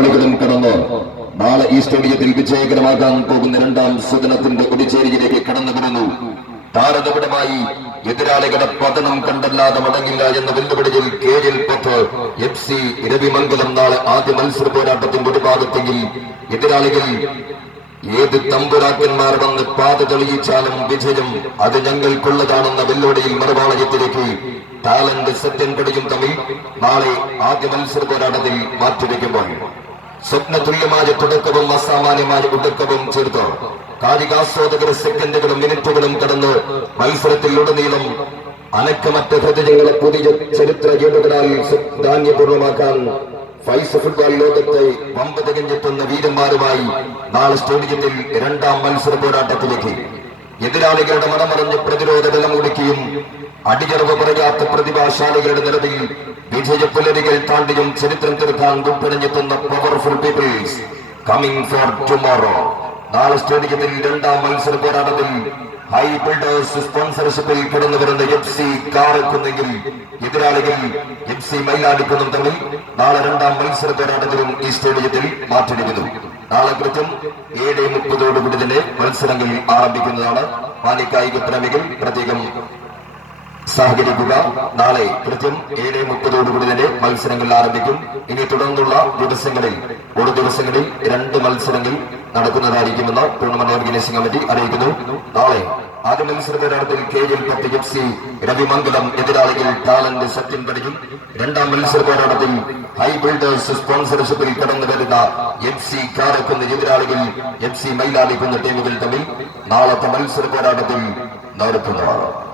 കളികളും കടന്ന് നാളെ ഈ സ്റ്റേഡിയത്തിൽ വിജയകരമാകാൻ പോകുന്ന രണ്ടാം സദനത്തിന്റെ ഒടിച്ചേരിയിലേക്ക് കടന്നു വരുന്നു. താരതമ്യമായി എതിരാളികളുടെ പതനം കണ്ടല്ലാതെ മടങ്ങില്ല എന്ന വെല്ലുവിളിയിൽ കേരിൽ പത്ത് എഫ് സി രവിമംഗലം നാളെ ആദ്യ മത്സര പോരാട്ടത്തിന്റെ ഒരു ഭാഗത്തെങ്കിൽ എതിരാളികൾ ഏത് തമ്പുരാക്കന്മാർ വന്ന് പാത തെളിയിച്ചാലും വിജയം അത് ഞങ്ങൾക്കുള്ളതാണെന്ന വെല്ലുവിളിയിൽ മറുപാളയത്തിലേക്ക് ടാലന്റ് സത്യൻ കടിയും തമ്മിൽ നാളെ ആദ്യ മത്സര പോരാട്ടത്തിൽ മാറ്റിവെക്കുമ്പോൾ. സ്വപ്ന തുല്യമായ തുടക്കവും അസാമാന്യമായ ഉടക്കവും ചേർത്ത്? കാലികാസ്വാദകര സെക്കൻഡുകളും മിനിറ്റുകളും കടന്ന് മത്സരത്തിൽ ഉടനീളം അനക്കമറ്റ ഹൃദയങ്ങളെ പുതിയ ചരിത്ര ഏടുകളാൽ ധാന്യപൂർവമാക്കാൻ ഫൈസ് ഫുട്ബോൾ ലോകത്തെ വമ്പ തികഞ്ഞെത്തുന്ന വീരന്മാരുമായി നാളെ സ്റ്റേഡിയത്തിൽ രണ്ടാം മത്സര പോരാട്ടത്തിലേക്ക്. എതിരാളികളുടെ മണമറിഞ്ഞ് പ്രതിരോധ ബലം ഒടുക്കിയും അടിയറവ് പറയാത്ത പ്രതിഭാശാലികളുടെ നിലവിൽ വിജയപ്പുലരികൾ താണ്ടിയും ചരിത്രം തീർക്കാൻ ഉൾപ്പെടഞ്ഞെത്തുന്ന powerful peoples coming for tomorrow നാളെ സ്റ്റേഡിയത്തിൽ രണ്ടാം മത്സര പോരാട്ടത്തിൽ ഹൈ ബിൽഡേഴ്സ് സ്പോൺസർഷിപ്പിൽ കടന്നു വരുന്ന എഫ് സി കാറെത്തുന്നെങ്കിൽ എതിരാളികൾ എഫ് സി മൈലാടിക്കുന്നും തമ്മിൽ നാളെ രണ്ടാം മത്സര പോരാട്ടത്തിലും ഈ സ്റ്റേഡിയത്തിൽ മാറ്റിടിക്കുന്നു. നാളെ കൃത്യം ഏഴ് മുപ്പതോടുകൂടി തന്നെ മത്സരങ്ങൾ ആരംഭിക്കുന്നതാണ്. മാലിക്കായിക പ്രേമികൾ പ്രത്യേകം സഹകരിക്കുക നാളെ കൃത്യം ഏഴ് മുപ്പതോടുകൂടി തന്നെ മത്സരങ്ങൾ ആരംഭിക്കും. ഇനി തുടർന്നുള്ള ദിവസങ്ങളിൽ ഒരു ദിവസങ്ങളിൽ രണ്ട് മത്സരങ്ങൾ നടക്കുന്നതായിരിക്കുമെന്ന് ടൂർണമെന്റ് ഓർഗനൈസിംഗ് കമ്മിറ്റി അറിയിക്കുന്നു. നാളെ ആദ്യ മത്സര പോരാട്ടത്തിൽ കെ എൽ പത്ത് എഫ് സി രവിമംഗലം എതിരാളികൾ ടാലന്റ് സത്യം പടിയും രണ്ടാം മത്സര പോരാട്ടത്തിൽ ഹൈ ബിൽഡേഴ്സ് സ്പോൺസർഷിപ്പിൽ കടന്നു വരുന്ന എഫ് സി കാരക്കുന്ന എതിരാളികൾ എഫ് സി മൈലാടിക്കുന്ന ടീമുകൾ തമ്മിൽ നാളത്തെ മത്സര പോരാട്ടത്തിൽ നടത്തുന്നതാണ്